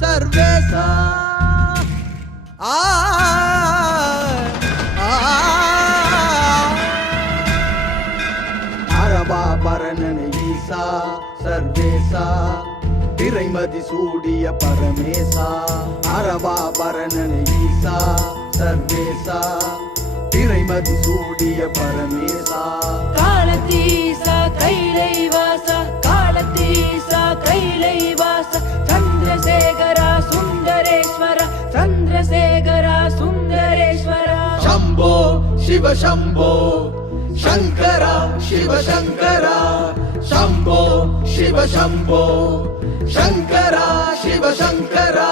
சர்வேசா அரபா பரணன ஈசா சர்வேசா திரைமதி சூடிய பரமேசா அரபா பரணன ஈசா சர்வேசா திரைமதி சூடிய பரமேசா காலதீசா கைலை வாசா காலதீசா கைலை வாசா சந்திரசேகரா சுந்தரேஸ்வர சந்திரசேகரா சுந்தரேஸ்வர शंभो शिव शंभो शंकरा शिव शंकरा शंभो शिव शंभो शंकरा शिव शंकरा